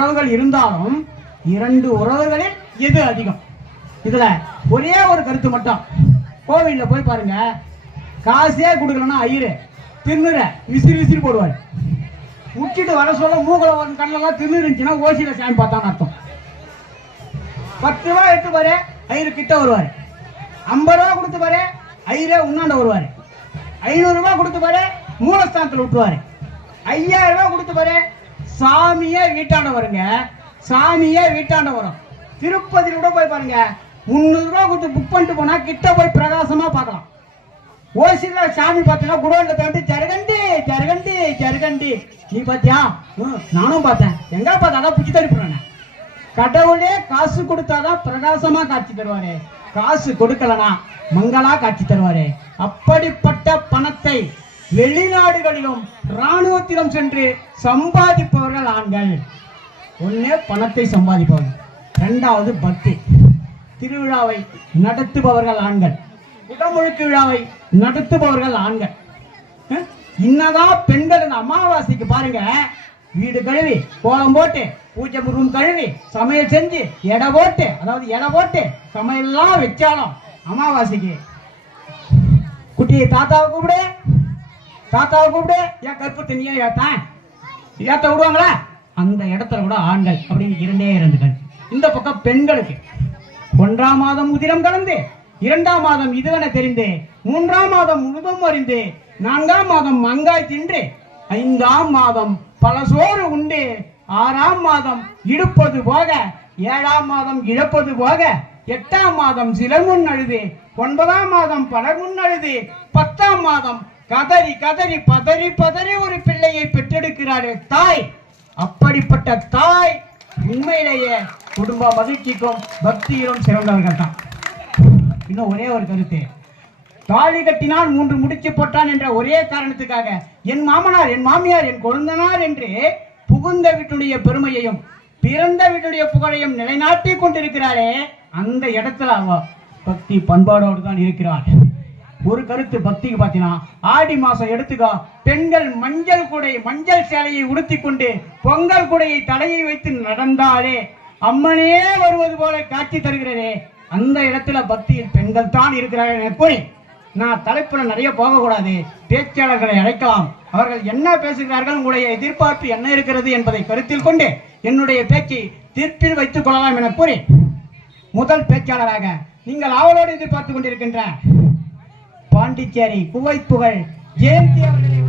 உறவுகள் இருந்தாலும் 2 உறவுகளில் எது அதிகம்? இதுல ஒரே ஒரு கருத்து மட்டும். கோவில்ல போய் பாருங்க, காசே கொடுக்கலன்னா ஐயரு தின்னுற விசிறி விசிறி போடுவார். உச்சிட்டு வர சொல்ல மூக்கல கண்ணெல்லாம் தின்னு இருந்துச்சுன்னா ஓசியில சாமி பார்த்தான்னு அர்த்தம். 10 ரூபா எடுத்து பாரு, ஐயரு கிட்ட வருவாரு. 50 ரூபா கொடுத்து பாரு, ஐயரே உண்ணாண்ட வருவாரு. 500 ரூபாய் கொடுத்து பாரு, மூலஸ்தானத்தில் விட்டுவாரு. 5000 ரூபாய் கொடுத்து பாரு, சாமியே வீட்டாண்ட வருங்க. சாமியே வீட்டாண்ட வரும். திருப்பதியில் கூட போய் பாருங்க, 300 ரூபாய் கொடுத்து புக் பண்ணிட்டு போனா கிட்ட போய் பிரகாசமா பார்க்கலாம். ஓசில சாமி பார்த்தீங்கன்னா குடோன்ல தோண்டி ஜருகண்டி ஜருகண்டி ஜருகண்டி. நீ பாத்தியா? நானும் பார்த்தேன். எங்க பார்த்தாதான் பிடிச்சி தடுப்புறேன். கடவுளே காசு கொடுத்தாதான் பிரகாசமா காட்சி தருவாரு, காசு கொடுக்கலனா மங்களா காட்சி தருவாரு. அப்படிப்பட்ட பணத்தை வெளிநாடுகளிலும் இராணுவத்திலும் சென்று சம்பாதிப்பவர்கள் ஆண்கள். ஒண்ணே பணத்தை சம்பாதிப்பவர்கள், 2வது பக்தி. திருவிழாவை நடத்துபவர்கள் ஆண்கள், குடமுழுக்கு விழாவை நடத்துபவர்கள் ஆண்கள். இன்னதான் பெண்கள் இந்த அமாவாசைக்கு பாருங்க, வீடு கழுவி கோலம் போட்டு பூஜை ரூம் கழுவி சமையல் செஞ்சு எடை போட்டு, அதாவது எடை போட்டு சமையல்லாம் வச்சாலும் அமாவாசைக்கு குட்டியை தாத்தாவை கூப்பிடு, தாத்தாவை கூப்பிடு, ஏன் கருப்பு தண்ணியா ஏத்த விடுவாங்களா? அந்த இடத்துல கூட ஆண்கள் அப்படின்னு 2 கண். இந்த பக்கம் பெண்களுக்கு 1ஆம் மாதம் உதிரம் கலந்து, 2ஆம் மாதம் இதுவென தெரிந்து, 3ஆம் மாதம் முழுதும் அறிந்து, 4ஆம் மாதம் மங்காய் தின்று, 5ஆம் மாதம் பல சோறு உண்டு, 6ஆம் மாதம் இடுப்பது போக, 7ஆம் மாதம் இழப்பது போக, 8ஆம் மாதம் சிலமுன் அழுது, 9ஆம் மாதம் பலமுன் அழுது, 10ஆம் மாதம் கதறி கதறி பதறி பதறி ஒரு பிள்ளையை பெற்றெடுக்கிறாரு தாய். அப்படிப்பட்ட தாய் உண்மையிலேயே குடும்ப மகிழ்ச்சிக்கும் பக்தியிலும் சிறந்தவர்கள் தான். இன்னும் ஒரே ஒரு கருத்து, தாலி கட்டினால் 3 முடிச்சு போட்டான் என்ற ஒரே காரணத்துக்காக என் மாமனார் என் மாமியார் என் கொழுந்தனார் என்று புகுந்த வீட்டுடைய பெருமையையும் பிறந்த வீட்டுடைய புகழையும் நிலைநாட்டி கொண்டிருக்கிறாரே, அந்த இடத்துல அவ பக்தி பண்பாடோடு தான் இருக்கிறார். ஒரு கருத்து பக்திக்கு பார்த்தீங்கன்னா, ஆடி மாசம் எடுத்துக்கோ, பெண்கள் மஞ்சள் கூடை மஞ்சள் சேலையை உடுத்தி கொண்டு பொங்கல் கூடையை தலையை வைத்து நடந்தாலே அம்மனே வருவது போல காட்சி தருகிறதே, அந்த இடத்துல பக்தியில் பெண்கள் தான் இருக்கிறார்கள் என கூறி, நான் தலைப்புல நிறைய போகக்கூடாது, பேச்சாளர்களை அழைக்கலாம், அவர்கள் என்ன பேசுகிறார்கள், உங்களுடைய எதிர்பார்ப்பு என்ன இருக்கிறது என்பதை கருத்தில் கொண்டு என்னுடைய பேச்சை தீர்ப்பில் வைத்துக் கொள்ளலாம் என கூறி, முதல் பேச்சாளராக நீங்கள் ஆவலோடு எதிர்பார்த்து கொண்டிருக்கின்ற பாண்டிச்சேரி குவைத் புகழ் ஜெயந்தி அவர்களை